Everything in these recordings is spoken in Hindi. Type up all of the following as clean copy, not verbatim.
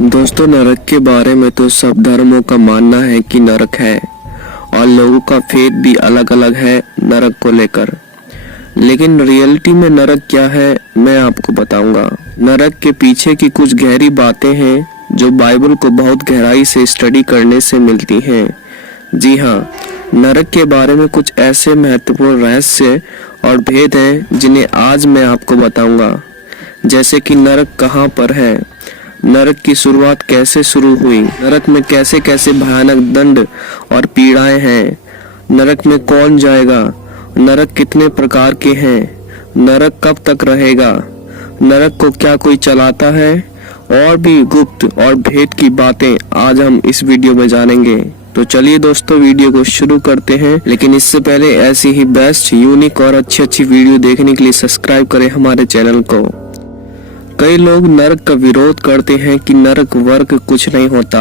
दोस्तों, नरक के बारे में तो सब धर्मों का मानना है कि नरक है और लोगों का फेथ भी अलग अलग है नरक को लेकर। लेकिन रियलिटी में नरक क्या है मैं आपको बताऊंगा। नरक के पीछे की कुछ गहरी बातें हैं जो बाइबल को बहुत गहराई से स्टडी करने से मिलती हैं। जी हाँ, नरक के बारे में कुछ ऐसे महत्वपूर्ण रहस्य और भेद हैं जिन्हें आज मैं आपको बताऊंगा। जैसे कि नरक कहाँ पर है, नरक की शुरुआत कैसे शुरू हुई, नरक में कैसे कैसे भयानक दंड और पीड़ाएं हैं, नरक में कौन जाएगा, नरक कितने प्रकार के हैं, नरक कब तक रहेगा, नरक को क्या कोई चलाता है, और भी गुप्त और भेद की बातें आज हम इस वीडियो में जानेंगे। तो चलिए दोस्तों, वीडियो को शुरू करते हैं। लेकिन इससे पहले ऐसी ही बेस्ट, यूनिक और अच्छी वीडियो देखने के लिए सब्सक्राइब करें हमारे चैनल को। कई लोग नरक का विरोध करते हैं कि नरक वर्ग कुछ नहीं होता,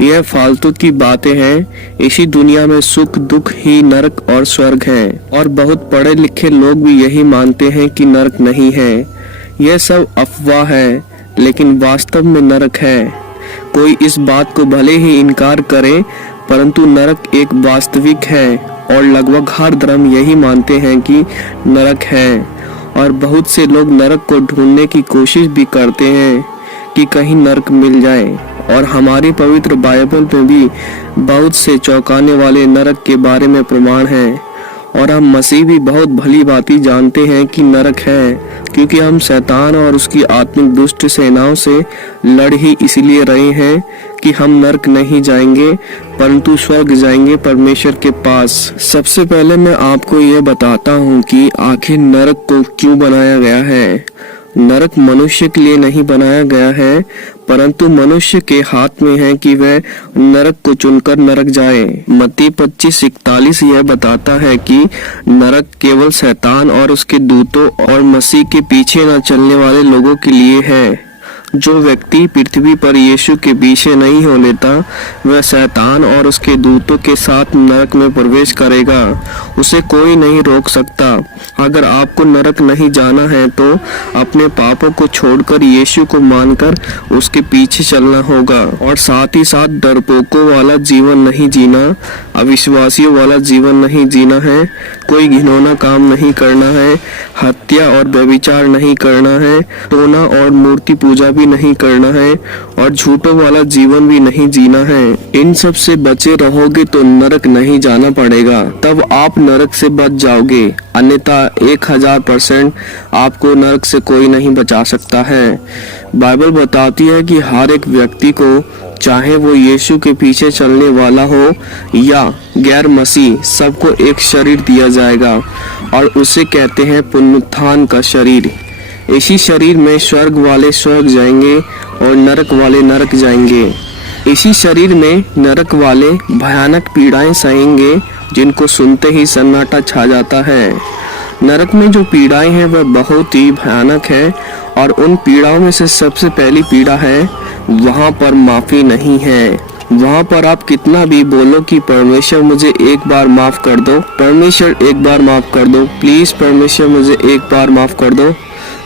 यह फालतू की बातें हैं। इसी दुनिया में सुख दुख ही नरक और स्वर्ग हैं। और बहुत पढ़े लिखे लोग भी यही मानते हैं कि नरक नहीं है। यह सब अफवाह है, लेकिन वास्तव में नरक है। कोई इस बात को भले ही इनकार करे, परंतु नरक एक वास्तविक है और लगभग हर धर्म यही मानते हैं कि नरक है। और बहुत से लोग नरक को ढूंढने की कोशिश भी करते हैं कि कहीं नरक मिल जाए। और हमारी पवित्र बाइबल में भी बहुत से चौंकाने वाले नरक के बारे में प्रमाण हैं। और हम मसीह भी बहुत भली भांति जानते हैं कि नरक है, क्योंकि हम शैतान और उसकी आत्मिक दुष्ट सेनाओं से लड़ ही इसलिए रहे हैं कि हम नरक नहीं जाएंगे परंतु स्वर्ग जाएंगे परमेश्वर के पास। सबसे पहले मैं आपको ये बताता हूँ कि आखिर नरक को क्यों बनाया गया है। नरक मनुष्य के लिए नहीं बनाया गया है, परंतु मनुष्य के हाथ में है कि वह नरक को चुनकर नरक जाए। मत्ती 25:41 यह बताता है कि नरक केवल शैतान और उसके दूतों और मसीह के पीछे न चलने वाले लोगों के लिए है। जो व्यक्ति पृथ्वी पर यीशु के पीछे नहीं हो लेता, वह शैतान और उसके दूतों के साथ नरक में प्रवेश करेगा। उसे कोई नहीं रोक सकता। अगर आपको नरक नहीं जाना है तो अपने पापों को छोड़कर यीशु को मानकर उसके पीछे चलना होगा। और साथ ही साथ डरपोकों वाला जीवन नहीं जीना, अविश्वासियों वाला जीवन नहीं जीना है, कोई घिनौना काम नहीं करना है, हत्या और व्यभिचार नहीं करना है, टोना और मूर्ति पूजा भी नहीं करना है, और झूठों वाला जीवन भी नहीं जीना है। इन सब से बचे रहोगे तो नरक नहीं जाना पड़ेगा, तब आप नरक से बच जाओगे। अन्यथा 1000% आपको नरक से कोई नहीं बचा सकता है। बाइबल बताती है कि हर एक व्यक्ति को, चाहे वो यीशु के पीछे चलने वाला हो या गैर मसीह, सबको एक शरीर दिया जाएगा और उसे कहते हैं पुनरुत्थान का शरीर। इसी शरीर में स्वर्ग वाले स्वर्ग जाएंगे और नरक वाले नरक जाएंगे। इसी शरीर में नरक वाले भयानक पीड़ाएं सहेंगे, जिनको सुनते ही सन्नाटा छा जाता है। नरक में जो पीड़ाएं हैं वह बहुत ही भयानक है, और उन पीड़ाओं में से सबसे पहली पीड़ा है, वहां पर माफी नहीं है। वहां पर आप कितना भी बोलो कि परमेश्वर मुझे एक बार माफ कर दो, परमेश्वर एक बार माफ कर दो, प्लीज परमेश्वर मुझे एक बार माफ कर दो,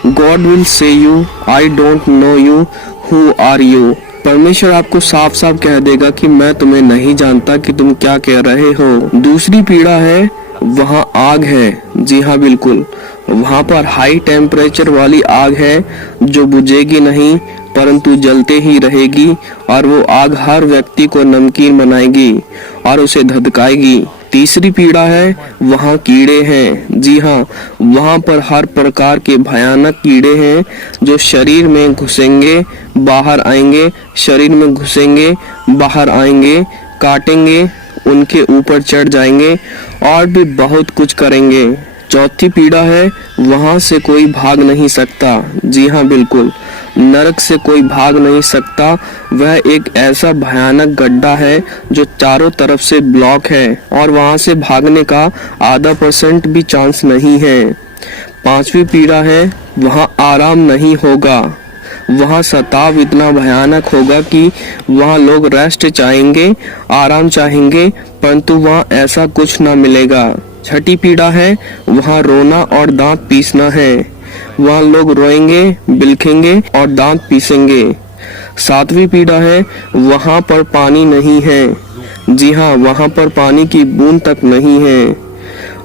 God will say you I don't know you, who are you. परमेश्वर आपको साफ साफ कह देगा कि मैं तुम्हें नहीं जानता कि तुम क्या कह रहे हो। दूसरी पीड़ा है, वहाँ आग है। जी हाँ, बिल्कुल, वहाँ पर हाई टेम्परेचर वाली आग है जो बुझेगी नहीं परंतु जलते ही रहेगी, और वो आग हर व्यक्ति को नमकीन बनाएगी और उसे धधकाएगी। तीसरी पीड़ा है, वहाँ कीड़े हैं। जी हाँ, वहाँ पर हर प्रकार के भयानक कीड़े हैं जो शरीर में घुसेंगे, बाहर आएंगे, शरीर में घुसेंगे, बाहर आएंगे, काटेंगे, उनके ऊपर चढ़ जाएंगे और भी बहुत कुछ करेंगे। चौथी पीड़ा है, वहां से कोई भाग नहीं सकता। जी हाँ, बिल्कुल, नरक से कोई भाग नहीं सकता। वह एक ऐसा भयानक गड्ढा है जो चारों तरफ से ब्लॉक है और वहां से भागने का 0.5% भी चांस नहीं है। पांचवी पीड़ा है, वहां आराम नहीं होगा। वहाँ सताव इतना भयानक होगा कि वहाँ लोग रेस्ट चाहेंगे, आराम चाहेंगे, परंतु वहाँ ऐसा कुछ ना मिलेगा। छठी पीड़ा है, वहाँ रोना और दांत पीसना है। वहाँ लोग रोएंगे, बिलखेंगे और दांत पीसेंगे। सातवीं पीढ़ा है वहां पर पानी नहीं है। जी हाँ, वहां पर पानी की बूंद तक नहीं है।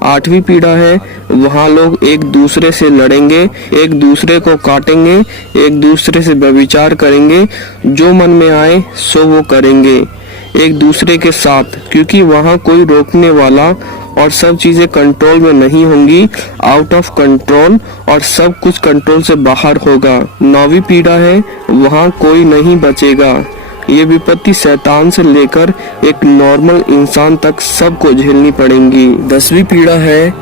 आठवीं पीढ़ा है वहां लोग एक दूसरे से लड़ेंगे, एक दूसरे को काटेंगे, एक दूसरे से व्यभिचार करेंगे, जो मन में आए सो वो करेंगे एक दूसरे के साथ, क्योंकि वहां कोई रोकने वाला और सब चीजें कंट्रोल में नहीं होंगी, आउट ऑफ कंट्रोल, और सब कुछ कंट्रोल से बाहर होगा। नौवीं पीढ़ा है वहां कोई नहीं बचेगा। ये विपत्ति शैतान से लेकर एक नॉर्मल इंसान तक सबको झेलनी पड़ेंगी। 10वीं पीढ़ा है,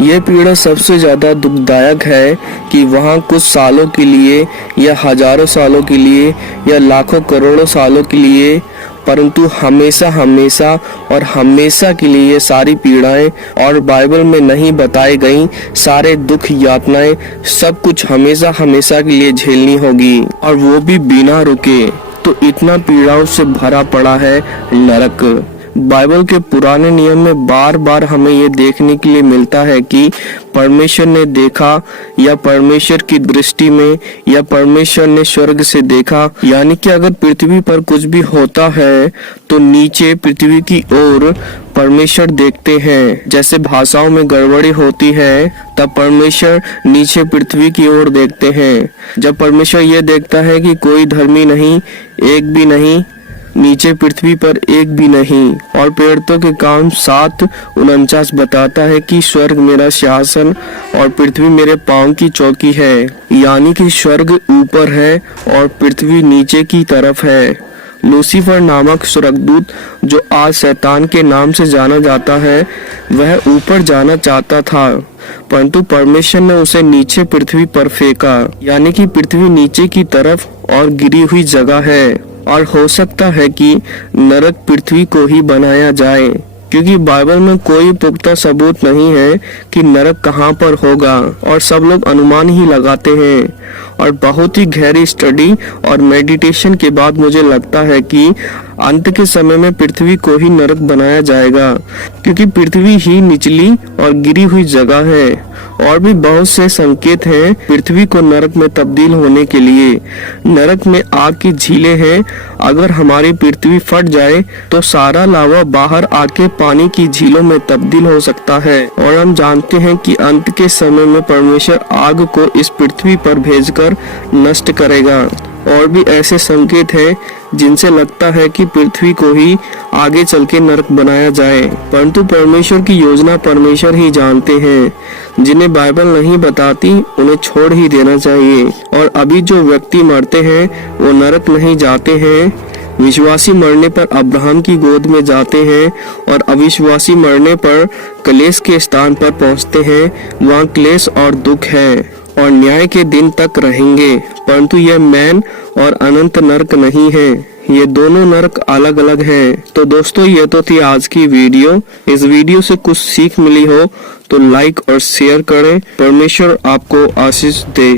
यह पीढ़ा सबसे ज्यादा दुखदायक है कि वहाँ कुछ सालों के लिए या हजारों सालों के लिए या लाखों करोड़ों सालों के लिए, परंतु हमेशा हमेशा और हमेशा के लिए ये सारी पीड़ाएं और बाइबल में नहीं बताई गई सारे दुख यातनाएं सब कुछ हमेशा हमेशा के लिए झेलनी होगी, और वो भी बिना रुके। तो इतना पीड़ाओं से भरा पड़ा है नरक। बाइबल के पुराने नियम में बार बार हमें ये देखने के लिए मिलता है कि परमेश्वर ने देखा, या परमेश्वर की दृष्टि में, या परमेश्वर ने स्वर्ग से देखा, यानी कि अगर पृथ्वी पर कुछ भी होता है तो नीचे पृथ्वी की ओर परमेश्वर देखते हैं। जैसे भाषाओं में गड़बड़ी होती है तब परमेश्वर नीचे पृथ्वी की ओर देखते हैं। जब परमेश्वर ये देखता है कि कोई धर्मी नहीं, एक भी नहीं, नीचे पृथ्वी पर एक भी नहीं, और प्रेरितों के काम 7:49 बताता है कि स्वर्ग मेरा सिंहासन और पृथ्वी मेरे पांव की चौकी है, यानी कि स्वर्ग ऊपर है और पृथ्वी नीचे की तरफ है। लूसीफर नामक स्वर्गदूत, जो आज शैतान के नाम से जाना जाता है, वह ऊपर जाना चाहता था, परंतु परमेश्वर ने उसे नीचे पृथ्वी पर फेंका, यानी कि पृथ्वी नीचे की तरफ और गिरी हुई जगह है। और हो सकता है कि नरक पृथ्वी को ही बनाया जाए, क्योंकि बाइबल में कोई पुख्ता सबूत नहीं है कि नरक कहाँ पर होगा, और सब लोग अनुमान ही लगाते हैं। और बहुत ही गहरी स्टडी और मेडिटेशन के बाद मुझे लगता है कि अंत के समय में पृथ्वी को ही नरक बनाया जाएगा, क्योंकि पृथ्वी ही निचली और गिरी हुई जगह है। और भी बहुत से संकेत हैं पृथ्वी को नरक में तब्दील होने के लिए। नरक में आग की झीलें हैं, अगर हमारी पृथ्वी फट जाए तो सारा लावा बाहर आके पानी की झीलों में तब्दील हो सकता है। और हम जानते हैं कि अंत के समय में परमेश्वर आग को इस पृथ्वी पर भेजकर नष्ट करेगा। और भी ऐसे संकेत हैं जिनसे लगता है कि पृथ्वी को ही आगे चल के नरक बनाया जाए, परंतु परमेश्वर की योजना परमेश्वर ही जानते हैं। जिन्हें बाइबल नहीं बताती उन्हें छोड़ ही देना चाहिए। और अभी जो व्यक्ति मरते हैं वो नरक नहीं जाते हैं, विश्वासी मरने पर अब्राहम की गोद में जाते हैं, और अविश्वासी मरने पर क्लेश के स्थान पर पहुंचते हैं। वहाँ क्लेश और दुख है और न्याय के दिन तक रहेंगे, परंतु यह मैन और अनंत नरक नहीं है, ये दोनों नरक अलग अलग हैं। तो दोस्तों, ये तो थी आज की वीडियो। इस वीडियो से कुछ सीख मिली हो तो लाइक और शेयर करें। परमेश्वर आपको आशीष दे।